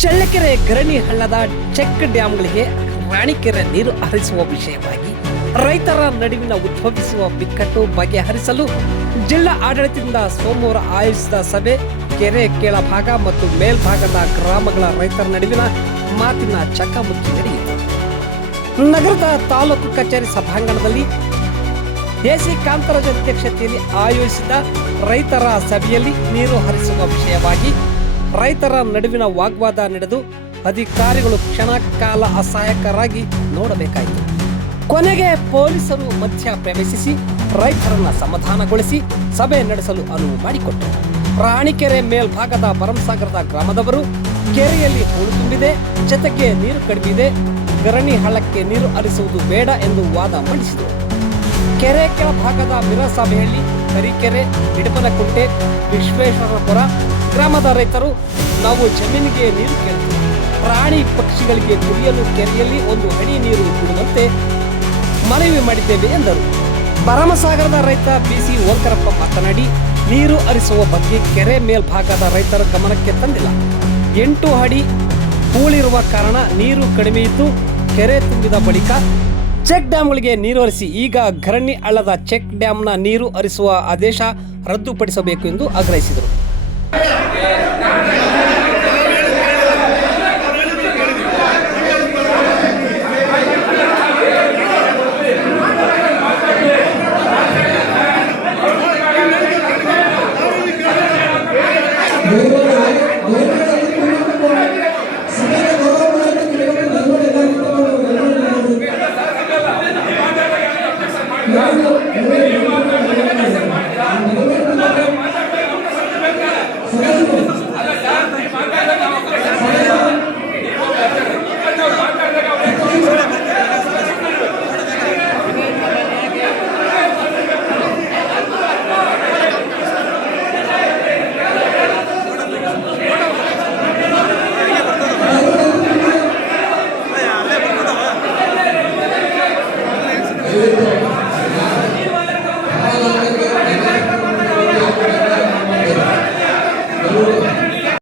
ಚಳ್ಳಕೆರೆ ಗರಣಿ ಹಳ್ಳದ ಚೆಕ್ ಡ್ಯಾಂಗಳಿಗೆ ರಾಣಿಕೆರೆ ನೀರು ಹರಿಸುವ ವಿಷಯವಾಗಿ ರೈತರ ನಡುವಿನ ಉದ್ಭವಿಸುವ ಬಿಕ್ಕಟ್ಟು ಬಗೆಹರಿಸಲು ಜಿಲ್ಲಾ ಆಡಳಿತದಿಂದ ಸೋಮವಾರ ಆಯೋಜಿಸಿದ ಸಭೆ ಕೆರೆ ಕೆಳಭಾಗ ಮತ್ತು ಮೇಲ್ಭಾಗದ ಗ್ರಾಮಗಳ ರೈತರ ನಡುವಿನ ಮಾತಿನ ಚಕಮಕಿ ನಡೆಯಿತು. ನಗರದ ತಾಲೂಕು ಕಚೇರಿ ಸಭಾಂಗಣದಲ್ಲಿ ಎಸಿ ಕಾಂತರಾಜ್ ಅಧ್ಯಕ್ಷತೆಯಲ್ಲಿ ಆಯೋಜಿಸಿದ ರೈತರ ಸಭೆಯಲ್ಲಿ ನೀರು ಹರಿಸುವ ವಿಷಯವಾಗಿ ರೈತರ ನಡುವಿನ ವಾಗ್ವಾದ ನಡೆದು ಅಧಿಕಾರಿಗಳು ಕ್ಷಣ ಕಾಲ ಅಸಹಾಯಕರಾಗಿ ನೋಡಬೇಕಾಯಿತು. ಕೊನೆಗೆ ಪೊಲೀಸರು ಮಧ್ಯ ಪ್ರವೇಶಿಸಿ ರೈತರನ್ನ ಸಮಾಧಾನಗೊಳಿಸಿ ಸಭೆ ನಡೆಸಲು ಅನುವು ಮಾಡಿಕೊಟ್ಟರು. ರಾಣಿಕೆರೆ ಮೇಲ್ಭಾಗದ ಭರಮಸಾಗರದ ಗ್ರಾಮದವರು ಕೆರೆಯಲ್ಲಿ ಹೂಳು ತುಂಬಿದೆ, ಜತೆಗೆ ನೀರು ಕಡಿಮೆ ಇದೆ, ಗರಣಿ ಹಳ್ಳಕ್ಕೆ ನೀರು ಹರಿಸುವುದು ಬೇಡ ಎಂದು ವಾದ ಮಂಡಿಸಿದರು. ಕೆರೆ ಕೆಳಭಾಗದ ಮಿರಸಾಬೆಹಳ್ಳಿ, ಕರಿಕೆರೆ, ಇಡಪನಕುಂಟೆ, ವಿಶ್ವೇಶ್ವರಪುರ ಗ್ರಾಮದ ರೈತರು ನಾವು ಜಮೀನಿಗೆ ನೀರು ಕೇಳ್ತೀವಿ, ಪ್ರಾಣಿ ಪಕ್ಷಿಗಳಿಗೆ ಕುಡಿಯಲು ಕೆರೆಯಲ್ಲಿ ಒಂದು ಹನಿ ನೀರು ಬಿಡುವಂತೆ ಮನವಿ ಮಾಡಿದ್ದೇವೆ ಎಂದರು. ಭರಮಸಾಗರದ ರೈತ ಬಿಸಿ ಓಂಕರಪ್ಪ ಮಾತನಾಡಿ, ನೀರು ಹರಿಸುವ ಬಗ್ಗೆ ಕೆರೆ ಮೇಲ್ಭಾಗದ ರೈತರ ಗಮನಕ್ಕೆ ತಂದಿಲ್ಲ. 8 ಅಡಿ ಹೂಳಿರುವ ಕಾರಣ ನೀರು ಕಡಿಮೆ ಇದ್ದು ಕೆರೆ ತುಂಬಿದ ಬಳಿಕ ಚೆಕ್ ಡ್ಯಾಂಗಳಿಗೆ ನೀರು ಹರಿಸಿ ಈಗ ಗರಣಿ ಹಳ್ಳದ ಚೆಕ್ ಡ್ಯಾಂನ ನೀರು ಹರಿಸುವ ಆದೇಶ ರದ್ದುಪಡಿಸಬೇಕು ಎಂದು ಆಗ್ರಹಿಸಿದರು.